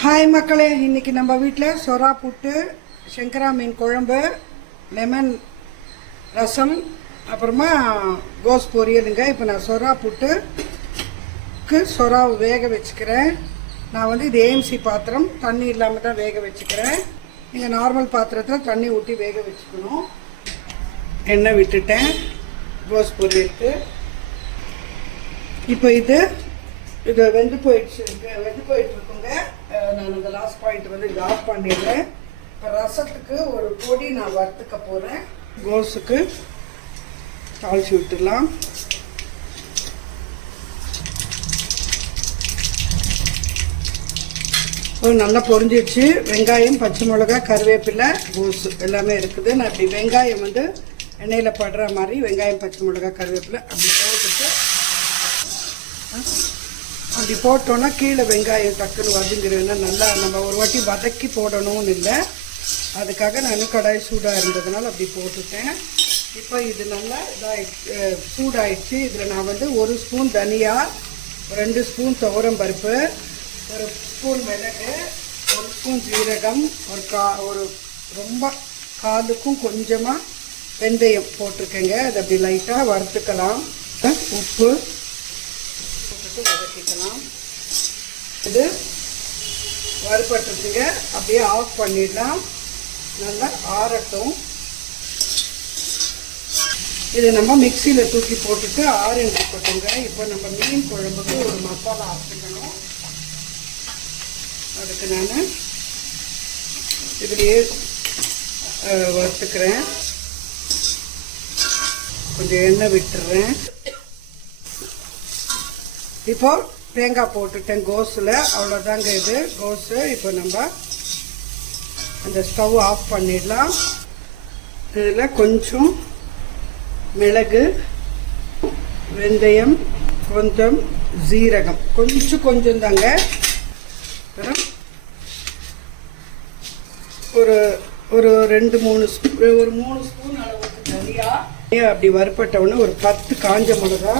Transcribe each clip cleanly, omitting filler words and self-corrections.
Hi மக்களே, இன்னைக்கு நம்ம வீட்டில் சொரா புட்டு, சங்கரா மீன் குழம்பு, லெமன் ரசம், அப்புறமா கோஸ் பொரியலுங்க. இப்போ நான் சொரா புட்டுக்கு சொராவை வேக வச்சுக்கிறேன். நான் இது ஏஎம்சி பாத்திரம், தண்ணி இல்லாமல் தான் வேக வச்சுக்கிறேன். நீங்கள் நார்மல் பாத்திரத்தில் தண்ணி ஊற்றி வேக வச்சுக்கணும். எண்ணெய் விட்டுட்டேன் கோஸ் பொரியலுக்கு. இப்போ இது வெந்து போயிட்டுருக்குங்க. நான் அந்த லாஸ்ட் பாயிண்ட் இது ஆஃப் பண்ணிடுறேன். இப்போ ரசத்துக்கு ஒரு பொடி நான் வறுத்துக்க போகிறேன். கோஸுக்கு தாளிச்சு விட்டுடலாம். நல்லா பொரிஞ்சிடுச்சு. வெங்காயம், பச்சை மிளகா, கருவேப்பிலை, கோஸு எல்லாமே இருக்குது. நான் இப்படி வெங்காயம் எண்ணெயில் படுற மாதிரி வெங்காயம், பச்சை மிளகா, கருவேப்பிலை அப்படி போட்டுட்டு அப்படி போட்டோன்னா கீழே வெங்காயம் டக்குன்னு வதங்கிடுவேன்னா நல்லா நம்ம ஒரு வாட்டி வதக்கி போடணும்னு இல்லை. அதுக்காக நான் கடாய் சூடாக இருந்ததுனால அப்படி போட்டுட்டேன். இப்போ இது நல்லா சூடாயிடுச்சு. இதில் நான் 1 ஸ்பூன் தனியா, 2 ஸ்பூன் துவரம்பருப்பு, 1 ஸ்பூன் மிளகு, 1 ஸ்பூன் ஜீரகம், ஒரு ரொம்ப காலுக்கும் கொஞ்சமாக வெந்தயம் போட்டிருக்கேங்க. அது அப்படி லைட்டாக வறுத்துக்கலாம். உப்பு வதக்கிக்கலாம். இது வறுபட்டுச்சுங்க. அப்படியே ஆஃப் பண்ணிடலாம். நல்லா ஆறட்டும். இதை நம்ம மிக்சியில் தூக்கி போட்டுட்டு ஆறிட்டுங்க. இப்போ நம்ம மீன் குழம்புக்கு ஒரு மசாலா அரைச்சிக்கணும். அதுக்கு நான் இப்படியே வறுத்துக்கிறேன். கொஞ்சம் எண்ணெய் விட்டுறேன். இப்போ தேங்காய் போட்டுட்டேன் கோஸில். அவ்வளோதாங்க இது கோஸு. இப்போ நம்ம அந்த ஸ்டவ் ஆஃப் பண்ணிடலாம். இதில் கொஞ்சம் மிளகு, வெந்தயம், கொஞ்சம் ஜீரகம், கொஞ்சம் தாங்க. ஒரு 2-3 ஒரு 3 ஸ்பூன் அளவுக்கு தனியா அப்படி வறுப்பட்டவுடனே ஒரு 10 காஞ்ச மிளகா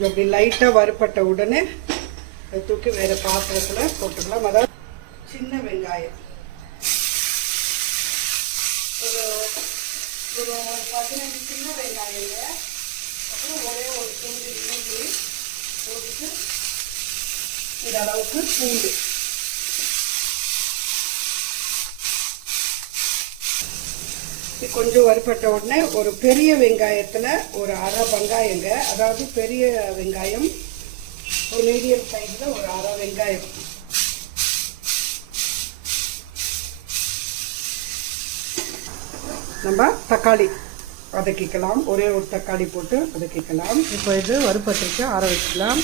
கொஞ்சம் அப்படி லைட்டாக வறுப்பட்ட உடனே தூக்கி வேறு பாத்திரத்தில் போட்டுக்கலாம். அதாவது சின்ன வெங்காயம் ஒரு 15 சின்ன வெங்காயங்க. அப்புறம் ஒரே ஒரு துண்டு இஞ்சி போட்டுட்டு இந்த அளவுக்கு பூண்டு. கொஞ்சம் வறுப்பட்ட உடனே ஒரு பெரிய வெங்காயத்தில் ஒரு அரை வெங்காயங்க. அதாவது பெரிய வெங்காயம் ஒரு மீடியம் சைஸில் ஒரு அரை வெங்காயம். நம்ம தக்காளி வதக்கிக்கலாம். ஒரே ஒரு தக்காளி போட்டு வதக்கிக்கலாம். இப்போ இது வறுப்பட்டுக்கு ஆற வச்சுக்கலாம்.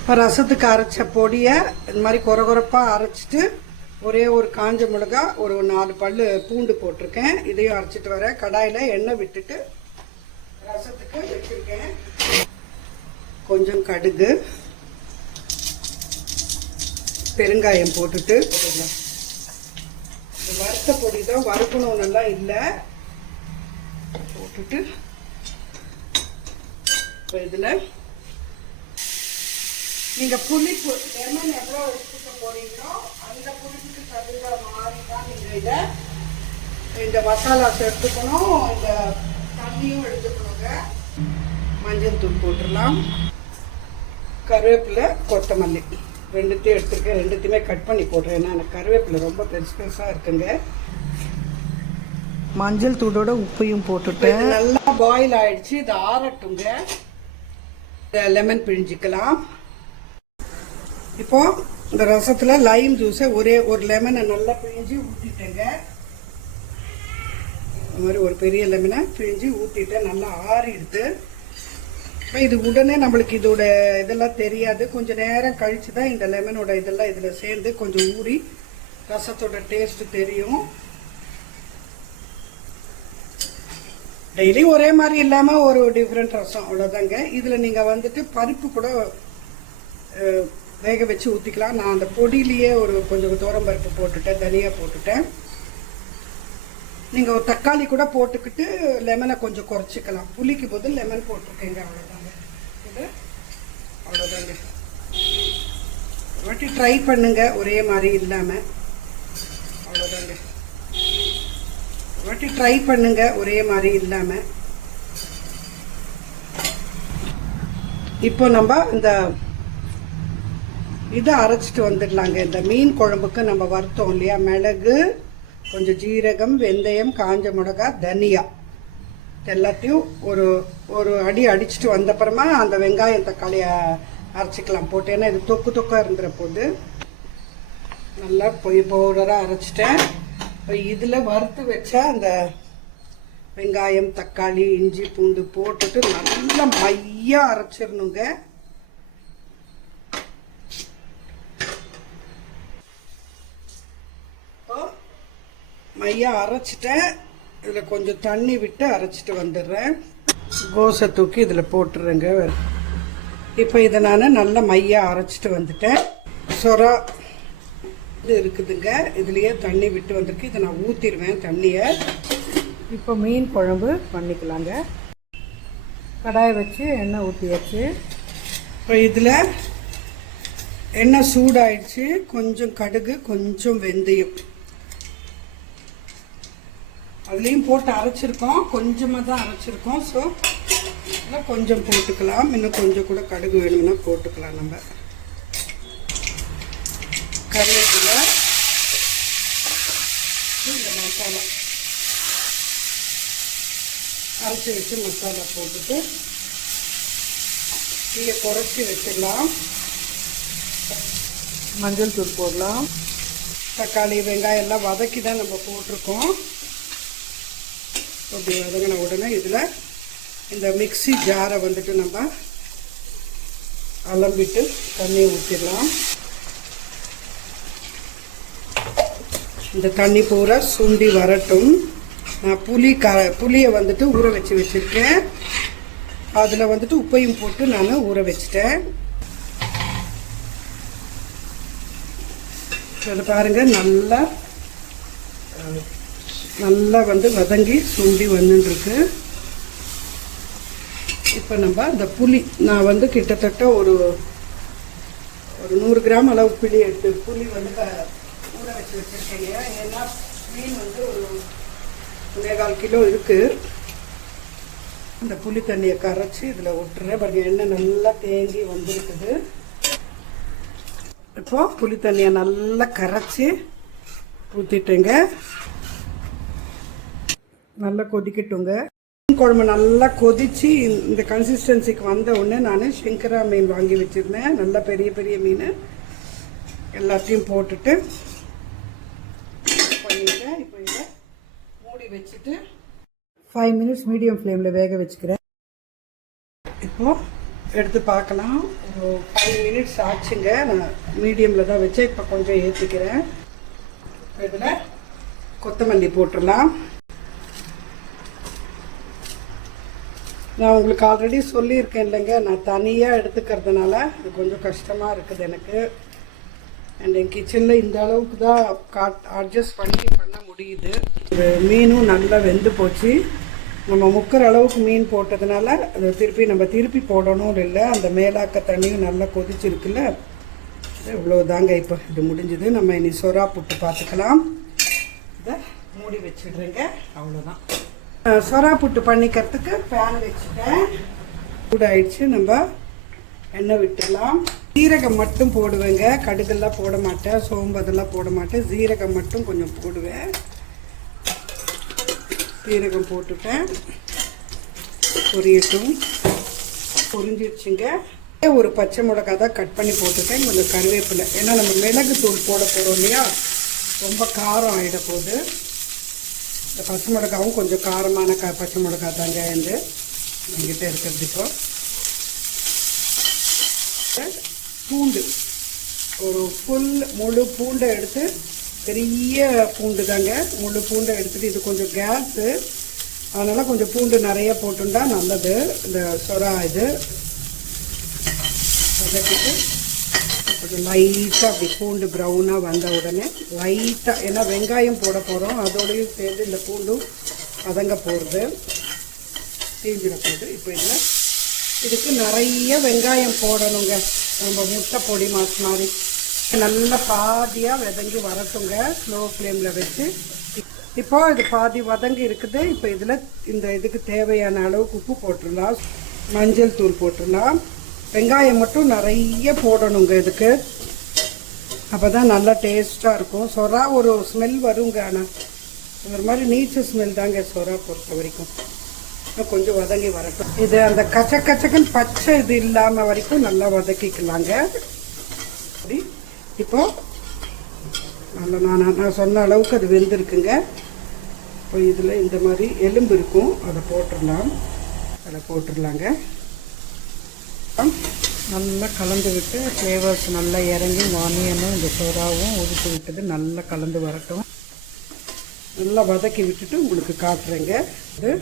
இப்போ ரசத்துக்கு அரைச்ச பொடியை இந்த மாதிரி கொரகொரப்பாக அரைச்சிட்டு ஒரே ஒரு காஞ்ச மிளகா, ஒரு 4 பல்லு பூண்டு போட்டிருக்கேன். இதையும் அரைச்சிட்டு வரேன். கடாயில் எண்ணெய் விட்டுட்டு ரசத்துக்கு வச்சுருக்கேன். கொஞ்சம் கடுகு, பெருங்காயம் போட்டுட்டு வறுத்த பொடி தான், வறுக்கணும் நல்லா இல்லை போட்டுட்டு இப்போ இதில் நீங்கள் புளிப்பு லெமன் எவ்வளோ எடுத்துக்க போறீங்களோ அந்த புளிப்புக்கு தகுந்த மாதிரி தான் நீங்கள் இந்த மசாலா சேர்த்துக்கணும். இந்த தண்ணியும் எடுத்துக்கணுங்க. மஞ்சள் தூள் போட்டுடலாம். கருவேப்பிலை, கொத்தமல்லி ரெண்டுத்தையும் எடுத்துருக்கேன். ரெண்டுத்தையுமே கட் பண்ணி போடுறேன். ஏன்னா எனக்கு கருவேப்பிலை ரொம்ப பெருசாக இருக்குங்க. மஞ்சள் தூளோட உப்பையும் போட்டுட்டேன். நல்லா பாயில் ஆயிடுச்சு. இது ஆறட்டுங்க. லெமன் பிழிஞ்சிக்கலாம். இப்போ இந்த ரசத்தில் லைம் ஜூஸை ஒரே ஒரு லெமனை நல்லா பிழிஞ்சு ஊற்றிட்டேங்க. இந்த மாதிரி ஒரு பெரிய லெமனை பிழிஞ்சு ஊற்றிட்டு நல்லா ஆறிடுது. இப்போ இது உடனே நம்மளுக்கு இதோட இதெல்லாம் தெரியாது. கொஞ்சம் நேரம் கழித்து தான் இந்த லெமனோட இதெல்லாம் இதில் சேர்ந்து கொஞ்சம் ஊறி ரசத்தோட டேஸ்ட்டு தெரியும். டெய்லி ஒரே மாதிரி இல்லாமல் ஒரு டிஃப்ரெண்ட் ரசம், அவ்வளோதாங்க. இதில் நீங்கள் பருப்பு கூட வேக வச்சு ஊற்றிக்கலாம். நான் அந்த பொடியிலேயே கொஞ்சம் துவரம்பருப்பு போட்டுட்டேன், தனியாக போட்டுட்டேன். நீங்கள் ஒரு தக்காளி கூட போட்டுக்கிட்டு லெமனை கொஞ்சம் குறைச்சிக்கலாம். புளிக்கு பதில் லெமன் போட்டிருக்கேங்க, அவ்வளோதாங்க. இது வாட்டி ட்ரை பண்ணுங்க, ஒரே மாதிரி இல்லாமல். அவ்வளோதாங்க. வாட்டி ட்ரை பண்ணுங்க, ஒரே மாதிரி இல்லாமல். இப்போ நம்ம இந்த இதை அரைச்சிட்டு வந்துடலாங்க. இந்த மீன் குழம்புக்கு நம்ம வறுத்தோம் இல்லையா, மிளகு, கொஞ்சம் ஜீரகம், வெந்தயம், காஞ்ச மிளகா, தனியா எல்லாத்தையும் ஒரு ஒரு அடி அடிச்சுட்டு வந்தப்புறமா அந்த வெங்காயம் தக்காளியை அரைச்சிக்கலாம் போட்டு. ஏன்னா இது தொக்கு தொக்காக இருந்துற போது நல்லா பொய் பவுடராக அரைச்சிட்டேன். இப்போ இதில் வறுத்து வச்சா அந்த வெங்காயம், தக்காளி, இஞ்சி, பூண்டு போட்டுட்டு நல்லா மையாக அரைச்சிடணுங்க. மையாக அரைச்சிட்டேன். இதில் கொஞ்சம் தண்ணி விட்டு அரைச்சிட்டு வந்துடுறேன். கோஸை தூக்கி இதில் போட்டுடுறேங்க. இப்போ இதை நான் நல்லா மையாக அரைச்சிட்டு வந்துட்டேன். சொரா இது இருக்குதுங்க, இதுலேயே தண்ணி விட்டு வந்திருக்கு. இதை நான் ஊற்றிடுவேன் தண்ணியை. இப்போ மீன் குழம்பு பண்ணிக்கலாங்க. கடாயை வச்சு எண்ணெய் ஊற்றியாச்சு. இப்போ இதில் எண்ணெய் சூடாயிடுச்சு. கொஞ்சம் கடுகு, கொஞ்சம் வெந்தயம் அதுலேயும் போட்டு அரைச்சிருக்கோம். கொஞ்சமாக தான் அரைச்சிருக்கோம். ஸோ கொஞ்சம் போட்டுக்கலாம். இன்னும் கொஞ்சம் கூட கடுகு வேணும்னா போட்டுக்கலாம். நம்ம கருவேப்பிலை, இந்த மசாலா அரைச்சி வச்சு மசாலா போட்டுட்டு தீயை குறைச்சி வச்சிடலாம். மஞ்சள் தூள் போடலாம். தக்காளி, வெங்காயம் எல்லாம் வதக்கி தான் நம்ம போட்டிருக்கோம். அப்படி வதங்கின உடனே இதில் இந்த மிக்ஸி ஜாரை வந்துட்டு நம்ம அலம்பிட்டு தண்ணி ஊற்றிடலாம். இந்த தண்ணி பூரா சுண்டி வரட்டும். நான் புளியை வந்துட்டு ஊற வச்சுருக்கேன். அதில் வந்துட்டு உப்பையும் போட்டு நான் ஊற வச்சிட்டேன். அதை பாருங்கள், நல்லா வந்து வதங்கி சுண்டி வந்துருக்கு. இப்போ நம்ம இந்த புளி, நான் வந்து கிட்டத்தட்ட ஒரு 100 கிராம் அளவு புளி வந்து ஊற வச்சுருக்கேன். ஏன்னா மீன் வந்து ஒரு 1.25 கிலோ இருக்குது. இந்த புளி தண்ணியை கரைச்சி இதில் விட்டுறேன். பாருங்க, எண்ணெய் நல்லா தேங்கி வந்துருக்குது. இப்போ புளி தண்ணியை நல்லா கரைச்சி ஊற்றிட்டேங்க. நல்லா கொதிக்கட்டுங்க. மீன் குழம்பு நல்லா கொதிச்சு இந்த கன்சிஸ்டன்சிக்கு வந்த உடனே நான் சங்கரா மீன் வாங்கி வச்சுருந்தேன். நல்லா பெரிய பெரிய மீன் எல்லாத்தையும் போட்டுட்டு பண்ணிட்டேன். இப்போ இதை மூடி வச்சுட்டு 5 மினிட்ஸ் மீடியம் ஃப்ளேமில் வேக வச்சுக்கிறேன். இப்போது எடுத்து பார்க்கலாம். ஒரு 5 மினிட்ஸ் ஆச்சுங்க. நான் மீடியமில் தான் வச்சேன். இப்போ கொஞ்சம் ஏற்றிக்கிறேன். இதில் கொத்தமல்லி போட்டுடலாம். நான் உங்களுக்கு ஆல்ரெடி சொல்லியிருக்கேன் இல்லைங்க, நான் தனியாக எடுத்துக்கிறதுனால இது கொஞ்சம் கஷ்டமாக இருக்குது எனக்கு. அண்ட் என் கிச்சனில் இந்த அளவுக்கு தான் அட்ஜஸ்ட் பண்ண முடியுது. மீனும் நல்லா வெந்து போச்சு. நம்ம முக்கிற அளவுக்கு மீன் போட்டதுனால அதை திருப்பி போடணும் இல்லை. அந்த மேலாக்க தண்ணியும் நல்லா கொதிச்சிருக்குல்ல, இவ்வளோ தாங்க. இப்போ இது முடிஞ்சது. நம்ம இனி சொரா புட்டு பார்த்துக்கலாம். இதை மூடி வச்சிடுறேங்க. அவ்வளோதான். சொரா புட்டு பண்ணிக்கிறதுக்கு பேன் வச்சுட்டேன். சூடாயிடுச்சு. நம்ம எண்ணெய் விட்டுடலாம். ஜீரகம் மட்டும் போடுவேங்க, கடுகெல்லாம் போட மாட்டேன், சோம்பு அதெல்லாம் போட மாட்டேன். ஜீரகம் மட்டும் கொஞ்சம் போடுவேன். ஜீரகம் போட்டுட்டேன். பொரியட்டும். பொரிஞ்சிடுச்சுங்க. ஒரு பச்சை மிளகா தான் கட் பண்ணி போட்டுட்டேன். கொஞ்சம் கருவேப்பிலை, ஏன்னா நம்ம மிளகு தூள் போட போகிறோம் இல்லையா, ரொம்ப காரம் ஆகிட போகுது. இந்த பச்சை மிளகாவும் கொஞ்சம் காரமான பச்சை மிளகா தாங்க என்கிட்ட இருக்கிறது. இப்போ பூண்டு, ஒரு முழு பூண்டை எடுத்து, பெரிய பூண்டு தாங்க, முழு பூண்டை எடுத்துகிட்டு, இது கொஞ்சம் கேஸு, அதனால் கொஞ்சம் பூண்டு நிறைய போட்டுண்டா நல்லது. இந்த சொரா இது வதக்கிட்டு கொஞ்சம் லைட்டாக அப்படி பூண்டு ப்ரௌனாக வந்த உடனே லைட்டாக, ஏன்னா வெங்காயம் போட போகிறோம், அதோடையும் சேர்ந்து இந்த பூண்டும் வதங்க போகிறது, தீஞ்சிட போகுது. இப்போ இதுக்கு நிறைய வெங்காயம் போடணுங்க. நம்ம முட்டை பொடி மாதிரி நல்லா பாதியாக வதங்கி வரட்டுங்க, ஸ்லோ ஃப்ளேமில் வச்சு. இப்போ இது பாதி வதங்கி இருக்குது. இப்போ இதில் இந்த இதுக்கு தேவையான அளவுக்கு உப்பு போட்டுடலாம், மஞ்சள் தூள் போட்டுடலாம். வெங்காயம் மட்டும் நிறைய போடணுங்க இதுக்கு, அப்போ தான் நல்லா டேஸ்ட்டாக இருக்கும். சொரா ஒரு ஸ்மெல் வருங்க, ஆனால் ஒரு மாதிரி நீச்ச ஸ்மெல் தாங்க சொரா பொறுத்த வரைக்கும். கொஞ்சம் வதங்கி வரட்டும். இது அந்த கச்சக்கன்னு பச்சை இது இல்லாமல் வரைக்கும் நல்லா வதக்கிக்கலாங்க. அப்படி இப்போ நல்லா நான் சொன்ன அளவுக்கு அது வெந்திருக்குங்க. இப்போ இதில் இந்த மாதிரி எலும்பு இருக்கும், அதை போட்டுடலாங்க. நல்லா கலந்து விட்டு ஃப்ளேவர்ஸ் நல்லா இறங்கி ஆனியனும் இந்த சோறாவும் ஒதுக்கி விட்டது நல்லா கலந்து வரட்டும். நல்லா வதக்கி விட்டுட்டு உங்களுக்கு காட்டுறேங்க. இது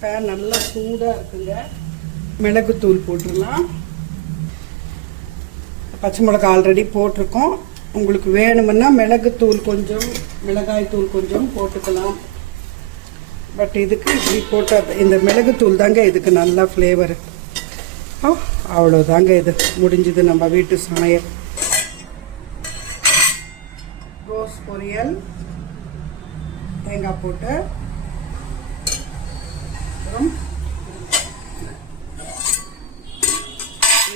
பேன் நல்லா சூடாக இருக்குங்க. மிளகுத்தூள் போட்டுடலாம். பச்சை மிளகாய் ஆல்ரெடி போட்டிருக்கோம். உங்களுக்கு வேணுமுன்னா மிளகுத்தூள் கொஞ்சம், மிளகாய் தூள் கொஞ்சம் போட்டுக்கலாம். பட் இதுக்கு இப்படி போட்டால் இந்த மிளகுத்தூள் தாங்க இதுக்கு நல்லா ஃப்ளேவர். அவ்வளோதாங்க, இது முடிஞ்சது நம்ம வீட்டு சமையல். ரோஸ் பொரியல், தேங்காய் போட்டு, அப்புறம்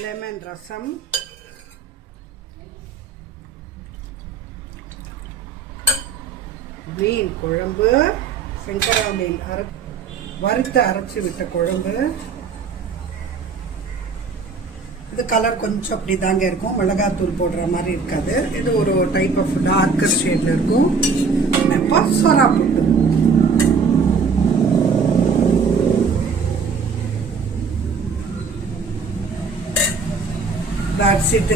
லெமன் ரசம், மீன் குழம்பு, செங்கரா மீன் வறுத்து அரைச்சி விட்ட குழம்பு. இது கலர் கொஞ்சம் அப்படி தாங்க இருக்கும், மிளகாத்தூள் போடுற மாதிரி இருக்காது. இது ஒரு டைப் ஆஃப் டார்க்கர் ஷேடில் இருக்கும். இப்போ சொரா புட்டு, that's it.